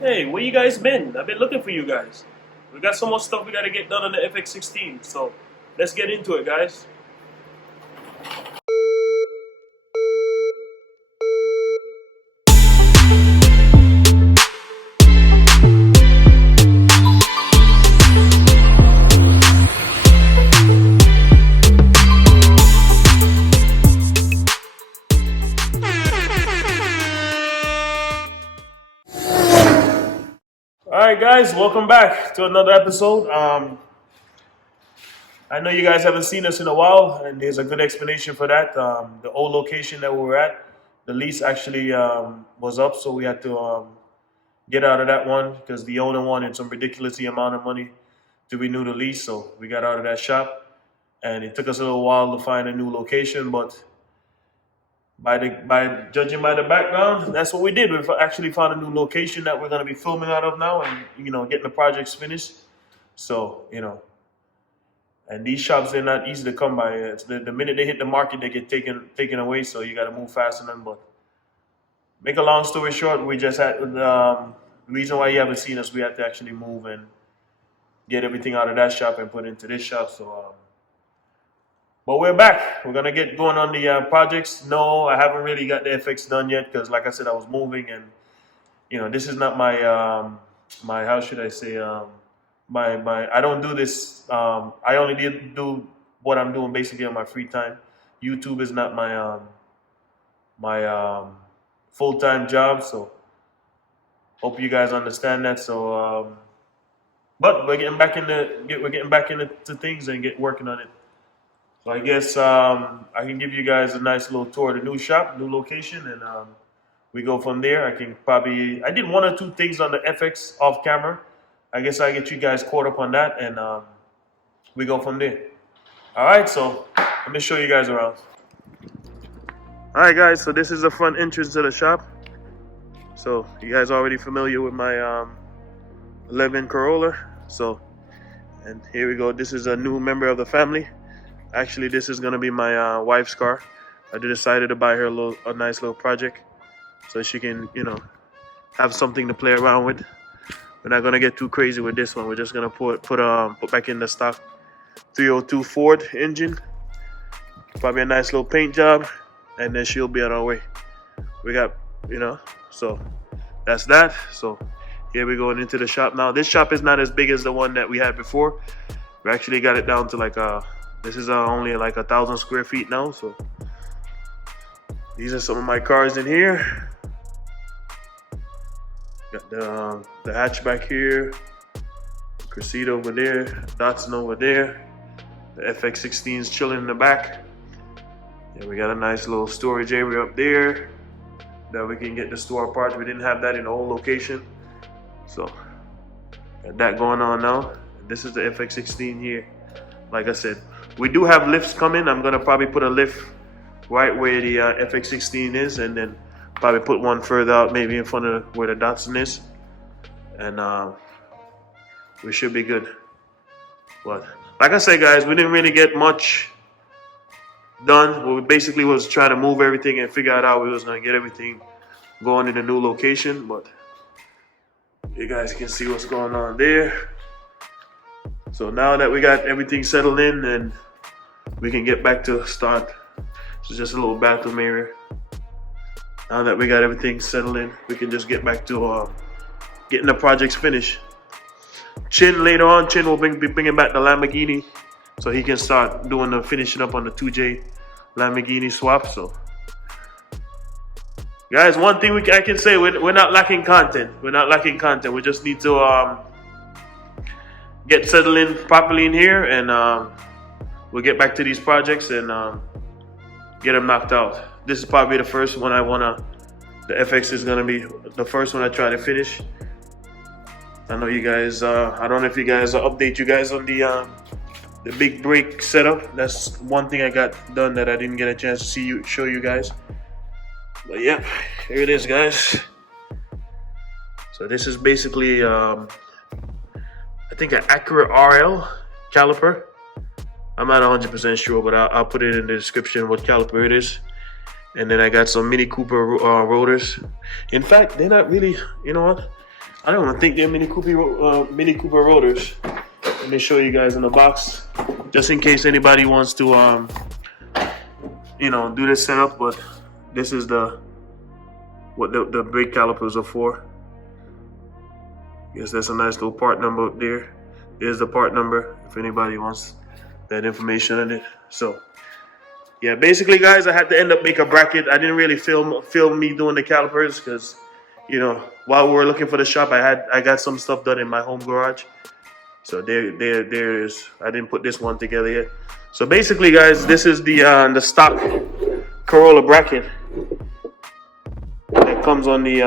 Hey, where you guys been? I've been looking for you guys. We got some more stuff we gotta get done on the FX16, so let's get into it, guys. All right, guys, welcome back to another episode. I know you guys haven't seen us in a while, and there's a good explanation for that. The old location that we were at, the lease actually was up, so we had to get out of that one because the owner wanted some ridiculous amount of money to renew the lease. So we got out of that shop, and it took us a little while to find a new location. But by judging by the background, that's what we did. We actually found a new location that we're going to be filming out of now, and getting the projects finished. So and these shops, they're not easy to come by. It's the minute they hit the market, they get taken away. So you got to move fast on them. But make a long story short, we just had the reason why you haven't seen us. We had to actually move and get everything out of that shop and put it into this shop. So, but we're back. We're gonna get going on the projects. No, I haven't really got the FX done yet because, like I said, I was moving, and this is not my my how should I say my I don't do this. I only do what I'm doing basically on my free time. YouTube is not my full-time job, so hope you guys understand that. So, but we're getting back into things and get working on it. So I guess I can give you guys a nice little tour of the new shop, new location, and we go from there. I did one or two things on the FX off camera. I guess I get you guys caught up on that, and we go from there. All right, so let me show you guys around. All right, guys, so this is the front entrance to the shop. So you guys already familiar with my 11 Corolla. So, and here we go. This is a new member of the family. Actually, this is gonna be my wife's car. I decided to buy her a nice little project so she can, have something to play around with. We're not gonna get too crazy with this one. We're just gonna put back in the stock 302 Ford engine. Probably a nice little paint job, and then she'll be on our way. We got, so that's that. So here we're going into the shop now. This shop is not as big as the one that we had before. We actually got it down to this is only 1,000 square feet now. So these are some of my cars in here. Got the hatchback here, Cressida over there, Datsun over there. The FX16 is chilling in the back. And we got a nice little storage area up there that we can get the store parts. We didn't have that in the old location. So got that going on now. This is the FX16 here. Like I said, we do have lifts coming. I'm gonna probably put a lift right where the FX16 is, and then probably put one further out, maybe in front of where the Datsun is, and we should be good. But like I said, guys, we didn't really get much done. We basically was trying to move everything and figure out how we was gonna get everything going in a new location. But you guys can see what's going on there. So now that we got everything settled in, and we can get back to start. This is just a little bathroom area. Now that we got everything settled in, we can just get back to getting the projects finished. Chin later on, Chin will be bringing back the Lamborghini, so he can start doing the finishing up on the 2J Lamborghini swap. So, guys, one thing I can say, we're not lacking content. We're not lacking content. We just need to get settled in properly in here, and we'll get back to these projects and get them knocked out. This is probably the first one the FX is gonna be the first one I try to finish. I know you guys, I don't know if you guys update you guys on the big brake setup. That's one thing I got done that I didn't get a chance to show you guys. But yeah, here it is, guys. So this is basically, I think an Acura RL caliper. I'm not 100% sure, but I'll put it in the description what caliper it is. And then I got some Mini Cooper rotors. In fact, they're not really, you know what? I don't even think they're Mini Cooper rotors. Let me show you guys in the box, just in case anybody wants to, do this setup. But this is what the brake calipers are for. Yes, that's a nice little part number up there. There's the part number if anybody wants that information on it. So yeah, basically guys, I had to end up make a bracket. I didn't really film me doing the calipers because while we were looking for the shop, I got some stuff done in my home garage. So there is. I didn't put this one together yet. So basically guys, this is the stock Corolla bracket that comes on the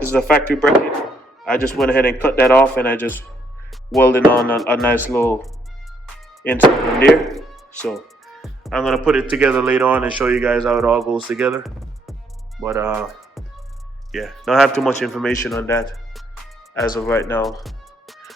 this is a factory bracket. I just went ahead and cut that off, and I just welded on a nice little insert in there. So I'm gonna put it together later on and show you guys how it all goes together. But yeah, don't have too much information on that as of right now.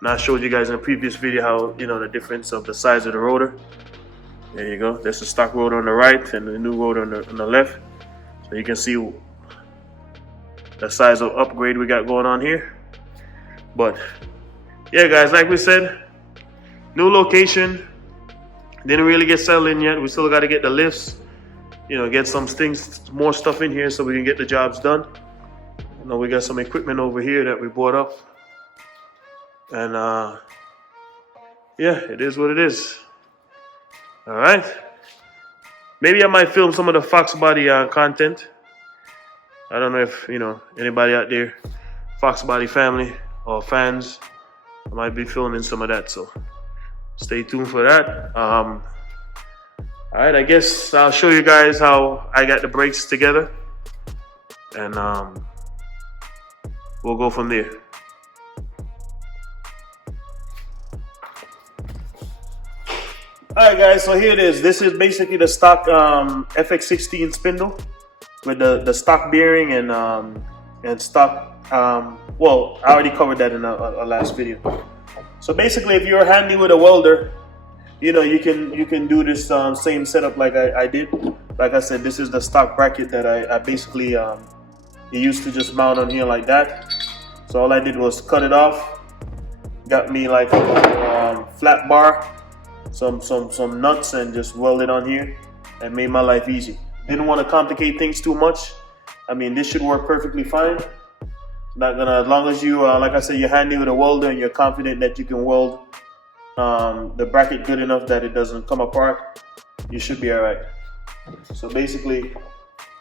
And I showed you guys in a previous video how the difference of the size of the rotor. There you go. There's the stock rotor on the right and the new rotor on the left. So you can see the size of upgrade we got going on here. But yeah guys, like we said, new location, didn't really get settled in yet. We still got to get the lifts, get some things, more stuff in here so we can get the jobs done. We got some equipment over here that we bought up, and yeah, it is what it is. All right, maybe I might film some of the Fox Body content. I don't know if anybody out there, Fox Body family or fans, I might be filming some of that, so stay tuned for that. All right, I guess I'll show you guys how I got the brakes together, and we'll go from there. All right guys, so here it is. This is basically the stock FX16 spindle with the stock bearing and stock. Well, I already covered that in a last video. So basically, if you're handy with a welder, you can do this same setup like I did. Like I said, this is the stock bracket that I basically used to just mount on here like that. So all I did was cut it off. Got me like a flat bar, some nuts, and just weld it on here, and made my life easy. Didn't want to complicate things too much. I mean, this should work perfectly fine. Not gonna, as long as you, like I said, you're handy with a welder and you're confident that you can weld the bracket good enough that it doesn't come apart, you should be all right. So basically,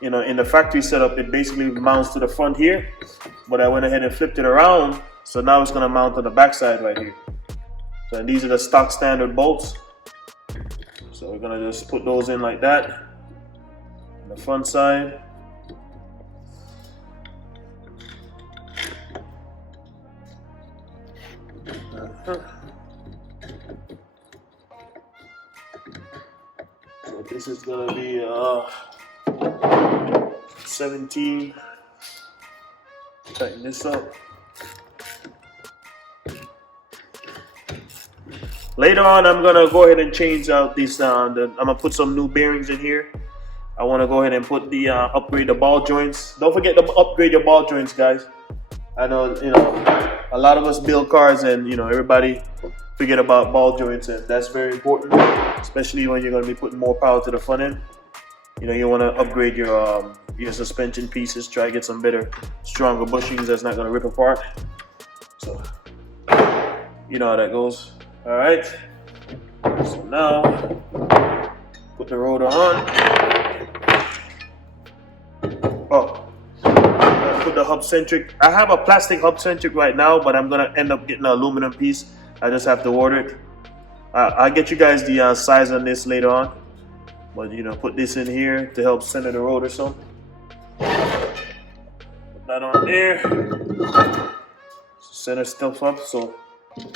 in the factory setup, it basically mounts to the front here, but I went ahead and flipped it around, so now it's gonna mount on the back side right here. So and these are the stock standard bolts. So we're gonna just put those in like that on the front side. So this is gonna be 17. Tighten this up. Later on, I'm gonna go ahead and change out these. I'm gonna put some new bearings in here. I want to go ahead and put the upgrade the ball joints. Don't forget to upgrade your ball joints, guys. I know a lot of us build cars, and everybody forget about ball joints, and that's very important, especially when you're gonna be putting more power to the front end. You want to upgrade your suspension pieces. Try to get some better, stronger bushings that's not gonna rip apart. So you know how that goes. All right, so now put the rotor on. Put the hub centric. I have a plastic hub centric right now, but I'm gonna end up getting an aluminum piece. I just have to order it. I'll get you guys the size on this later on, but put this in here to help center the rotor. So put that on there. Center stuff up. So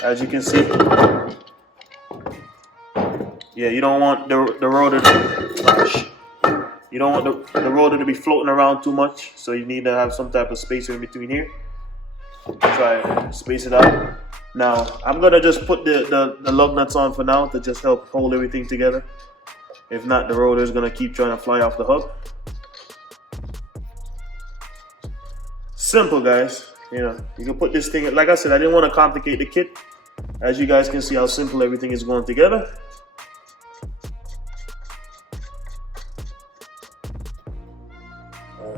as you can see, yeah, you don't want the rotor to, you don't want the rotor to be floating around too much, so you need to have some type of spacer in between here. Try to space it out. Now I'm gonna just put the lug nuts on for now to just help hold everything together. If not, the rotor is gonna keep trying to fly off the hub. Simple, guys. You know, you can put this thing, like I said, I didn't want to complicate the kit. As you guys can see how simple everything is going together.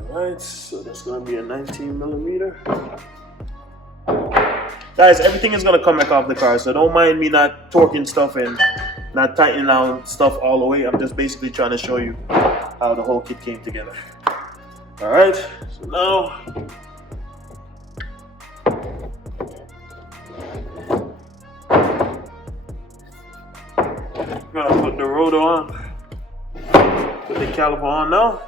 Alright, so that's going to be a 19 millimeter. Guys, everything is going to come back off the car, so don't mind me not torquing stuff and not tightening down stuff all the way. I'm just basically trying to show you how the whole kit came together. Alright, so now I'm gonna put the rotor on, put the caliper on now.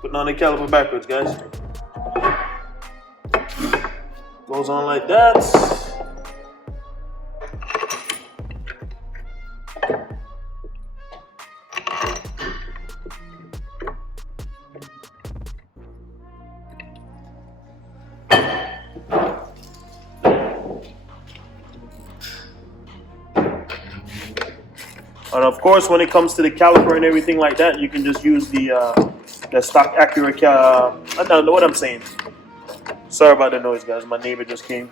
Putting on the caliper backwards, guys. Goes on like that. And of course, when it comes to the caliper and everything like that, you can just use the stock accurate. I don't know what I'm saying. Sorry about the noise, guys. My neighbor just came.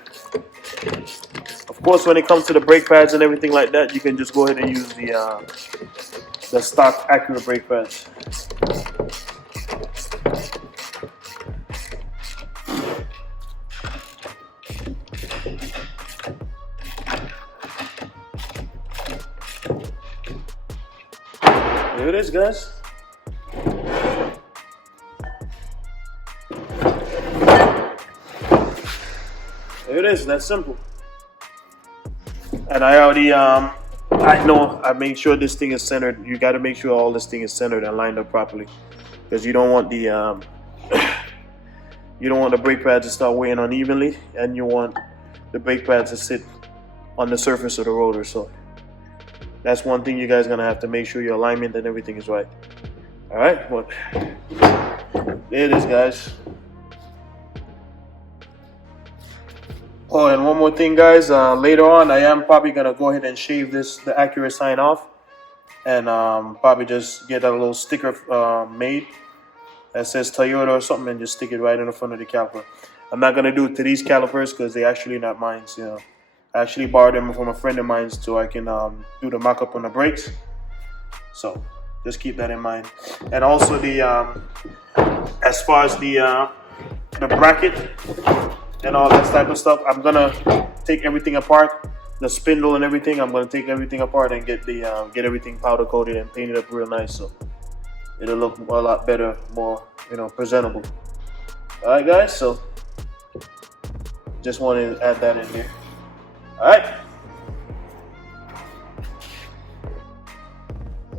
Of course, when it comes to the brake pads and everything like that, you can just go ahead and use the stock accurate brake pads. There it is, guys. There it is. That's simple. And I already, I know I made sure this thing is centered. You got to make sure all this thing is centered and lined up properly, because you don't want the you don't want the brake pads to start weighing unevenly, and you want the brake pads to sit on the surface of the rotor. So that's one thing you guys are gonna have to make sure your alignment and everything is right. All right, well, there it is, guys. Oh, and one more thing, guys. Later on, I am probably gonna go ahead and shave the accurate sign off, and probably just get a little sticker made that says Toyota or something, and just stick it right in the front of the caliper. I'm not gonna do it to these calipers because they're actually not mine. You know, I actually borrowed them from a friend of mine so I can do the mock-up on the brakes. So just keep that in mind. And also the as far as the bracket and all that type of stuff, I'm gonna take everything apart, the spindle and everything. I'm gonna take everything apart and get get everything powder coated and painted up real nice, so it'll look a lot better, more, you know, presentable. All right, guys. So just wanted to add that in here. All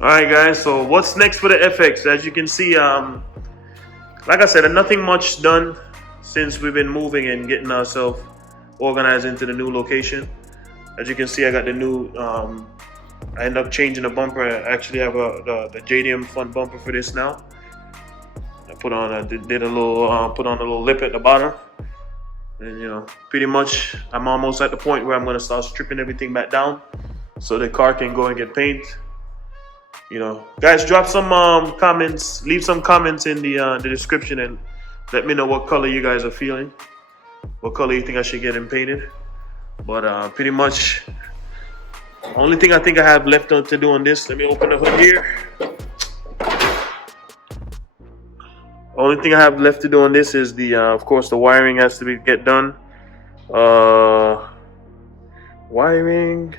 right, guys. So what's next for the FX? As you can see, like I said, nothing much done since we've been moving and getting ourselves organized into the new location. As you can see, I got the new, I ended up changing the bumper. I actually have the JDM front bumper for this now. I put on, did a little, put on a little lip at the bottom. And, you know, pretty much I'm almost at the point where I'm gonna start stripping everything back down so the car can go and get paint. You know, guys, drop some comments, leave some comments in the description and let me know what color you guys are feeling, what color you think I should get in painted. But pretty much, only thing I think I have left to do on this, let me open the hood here. Only thing I have left to do on this is the, of course, the wiring has to get done. Wiring,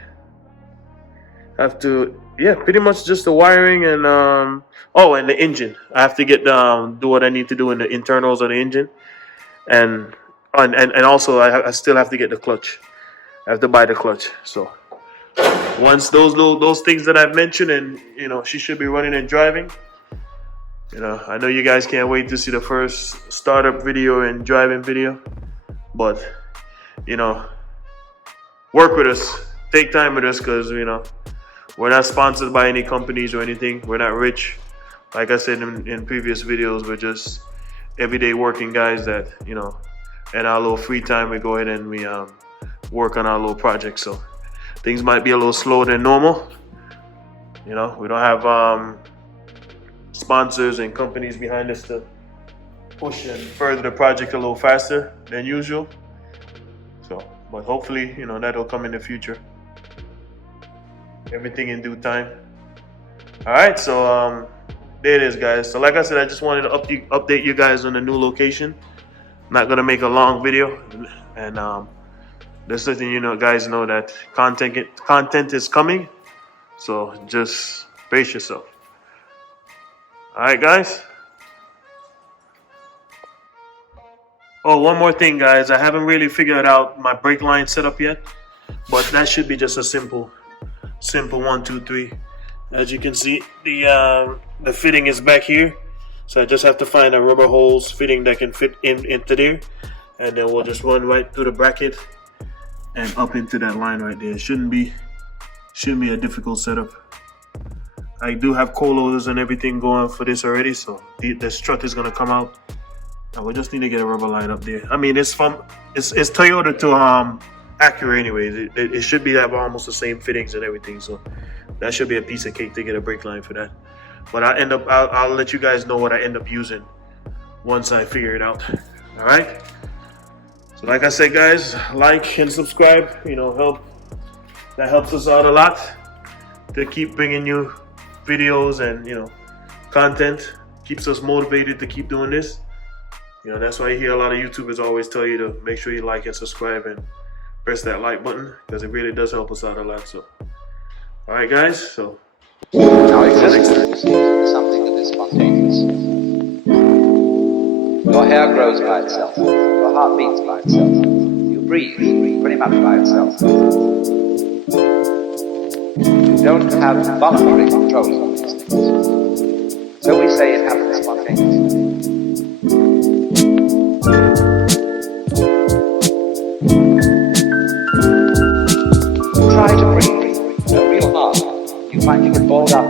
have to, yeah, pretty much just the wiring and oh, and the engine. I have to get do what I need to do in the internals of the engine, and also I still have to get the clutch. I have to buy the clutch. So once those things that I've mentioned, and you know, she should be running and driving. You know, I know you guys can't wait to see the first startup video and driving video, but you know, work with us, take time with us, because you know, we're not sponsored by any companies or anything. We're not rich. Like I said in previous videos, we're just everyday working guys that, you know, in our little free time, we go ahead and we work on our little projects. So things might be a little slower than normal, You know, we don't have sponsors and companies behind us to push and further the project a little faster than usual. So, but hopefully, you know, that'll come in the future. Everything in due time. All right, so there it is, guys. So like I said, I just wanted to update you guys on the new location. Not gonna make a long video, and just letting you know, guys, know that content is coming. So just brace yourself. All right, guys. Oh, one more thing, guys. I haven't really figured out my brake line setup yet, but that should be just a simple 1, 2, 3. As you can see, the fitting is back here, so I just have to find a rubber hose fitting that can fit into there, and then we'll just run right through the bracket and up into that line right there. It shouldn't be a difficult setup. I do have co-loaders and everything going for this already, so the strut is gonna come out. And we just need to get a rubber line up there. I mean, it's Toyota to Acura anyways. It should have almost the same fittings and everything, so that should be a piece of cake to get a brake line for that. But I'll let you guys know what I end up using once I figure it out. All right. So like I said, guys, like and subscribe. You know, that helps us out a lot to keep bringing you videos and, you know, content. Keeps us motivated to keep doing this. You know, that's why you hear a lot of YouTubers always tell you to make sure you like and subscribe and press that like button, because it really does help us out a lot. So, all right, guys. So, our existence is something that is spontaneous. Your hair grows by itself. Your heart beats by itself. You breathe pretty much by itself. You don't have voluntary control of these things. So we say it happens spontaneously. Try to breathe real hard. You find you get balled up.